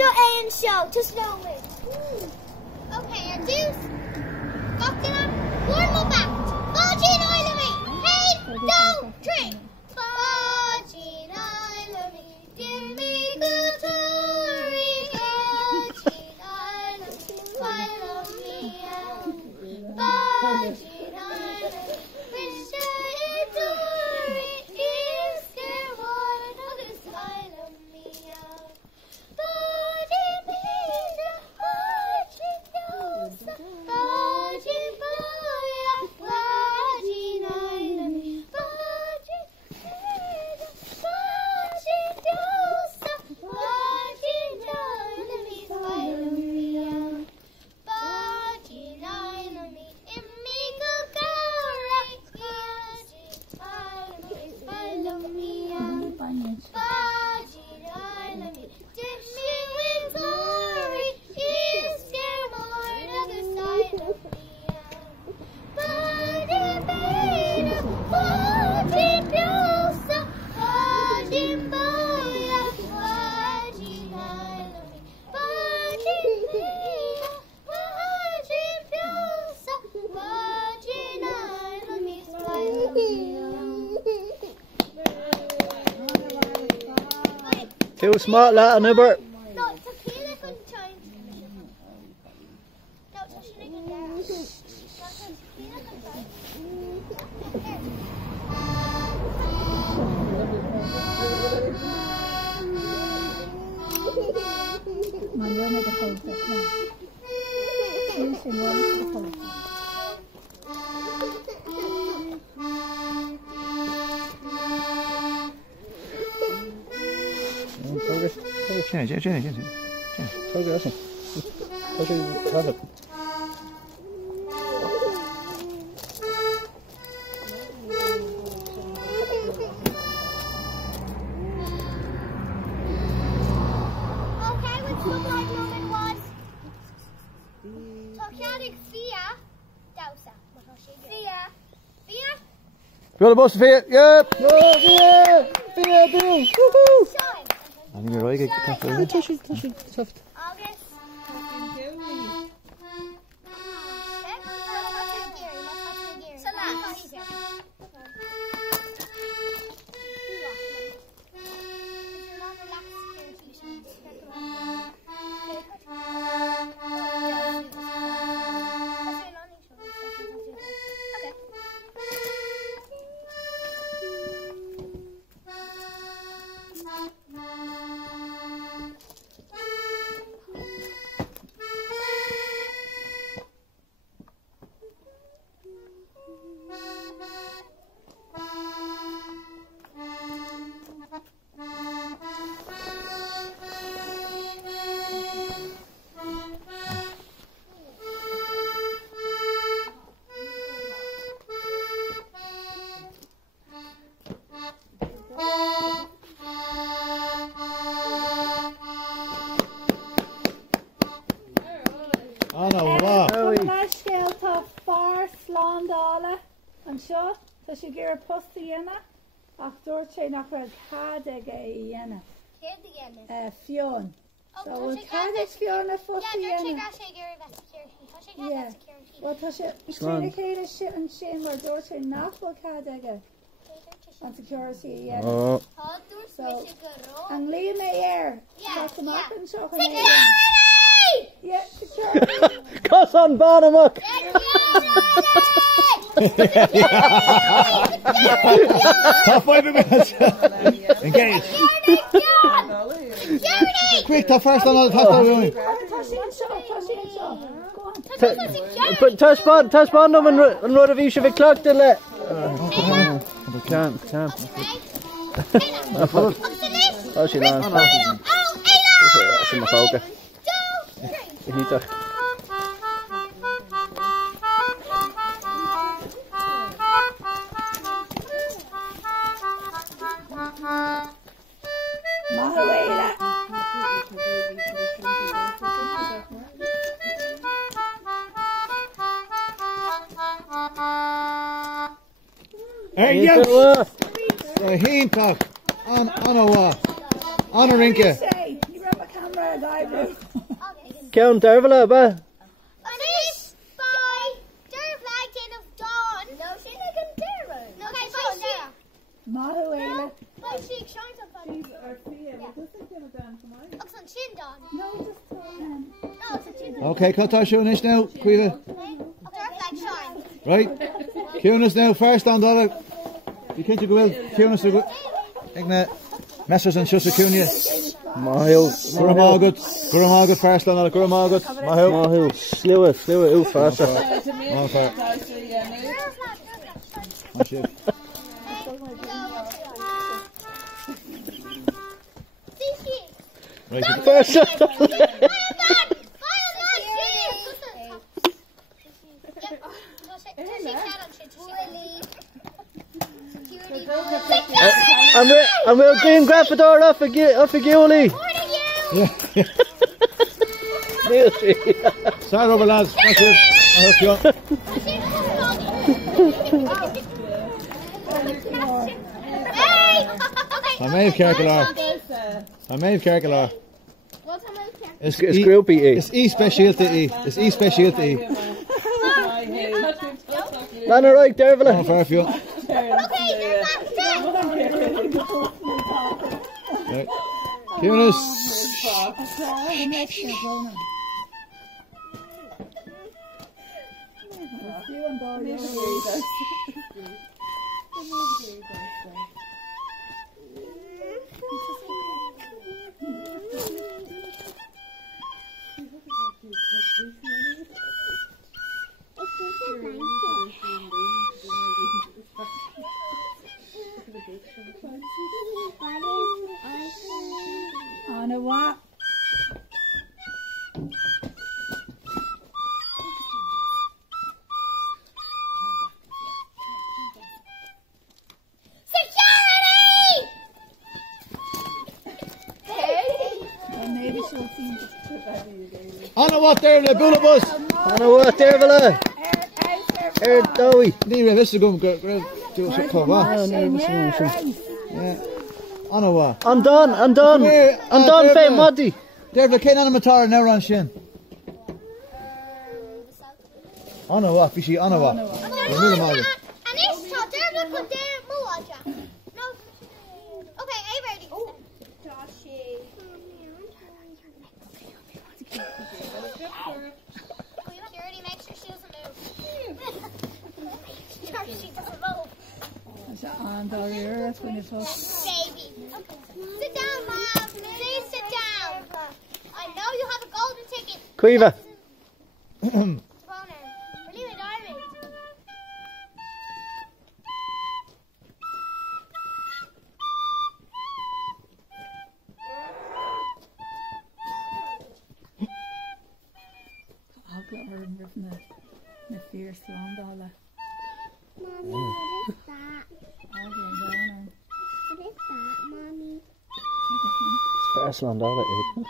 and show to Snowman. Okay, and do got them warm up back. Bajin Ilami, hey, don't drink. Bajin Ilami, give me good story. Bajin Ilami, follow me out. Bajin Ilami, wish I adore it. Is there one other side of me out? Bajin Pina, Bajin Dosa, Bajin Boya, Bajin Ilami, Bajin Pina, Bajin Dosa, Bajin Ilami, follow me out. Bajin Ilami, Imigo Gaura, Bajin Ilami, follow me out. Bajin Ilami, dishing with glory, is there more other side of me out? Bajin Pina, Bajin Dosa, Bajin Boya, Bajin Ilami, Bajin Pina, Bajin Dosa, Bajin Ilami, follow me out. Too smart, lad, Nibber. No, it's a killer good time. No, it's a shooting in there. No, it's a killer good time. Come on, you'll make a pose there. Come on. You sing one for the pose. Change. Okay, awesome. Okay, have it. Okay, which look like moment was Tokyatic Fia Dausa. Fia. You want to bust the feet? Yep. Feet, boom. Woohoo. Shine. I think you're right. Get touchy. Soft. August. Tá sé gur posta dhéana ach dúirt sé nach raibh cad ag é dhéana. Fion. So bhfuil cad ag Fion a posta dhéana. Yeah. Well tá sé trína chéile an sin mar dúirt sé nach bhfuil cad aige an security dhéana. Oh. So an líon é air. Tá amach an seo an é. Yeah, security. Cos an ban amach. Top 5 minutes. Engage. Quick, top first on all the top of the But touch bond them and run of each of it clock till it. Can't. Oh, she knows. She's my focus. You need to. Hey, yes! Heen talk on a rinke. You rub a camera library. Count Dervala, ba? Finished by Dervla of Dawn. No, she's like in Dervla. No, okay, by she. Mahuela. By she shines up on. Looks on Shin Dawn. No, just talking. No, it's a chin. Okay, cut show next now, Cuiva. Dervla shine. Right. Cunas now, first on Dala. You can't go well. Cunas to go. Igna. Messers and Shusa Cunia. Mahu. Guramagut. Guramagut first on Dala. Guramagut. Mahu. Slua, ooh, faster. Right. First on And we'll green Graffador off a Giuli. Start over, lads. That's it. I hope you. I'm Maeve Kerkelar. It's groupie E. It's E specialty E. It's E specialty E. Lana right, Dervala. Oh, fair few. Right. Cunas. On a what? Maybe she'll see. On what there, the Bullabus? Anna what, Dervala? Dowie. Nira, this is going to do something for what? Yeah. On what? I'm done, Faye Muddy. There, the Kane Animatar now on Shin. On what? Fishy, on what? On the earth when it's all. Baby. Sit down, Mom. Please sit down. I know you have a golden ticket. Cuiva. We're leaving Army. I'll get her in the fierce Landala. Mommy, what is that? I'll get down What is that, Mommy? It's first Landala, eh?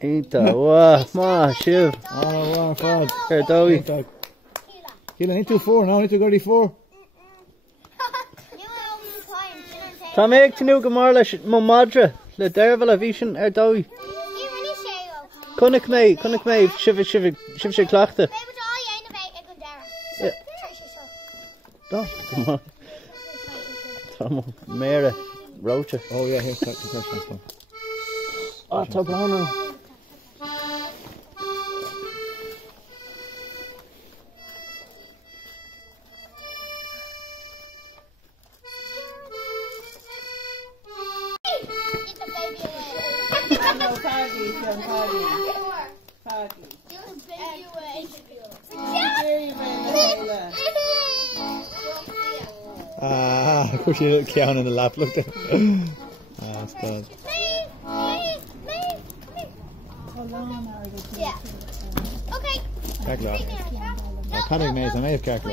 Eita, ma, Shiv. Oh, fad. Here, Dowie. Keelan, need to 4 now, need to go to 4. Tá méid tinú go mar leis mo madra le Dervala bhísin Dowie. Cunnic mé, sibh sé clachta. Tá mo mére rote. Oh yeah, here's that one. Ah, tá brano. Ah, of course you look Kean in the lap, look there. Ah, that's good. Yeah. Okay. Kijk daar. Ja, kan ik mee zijn, mee of kijk daar.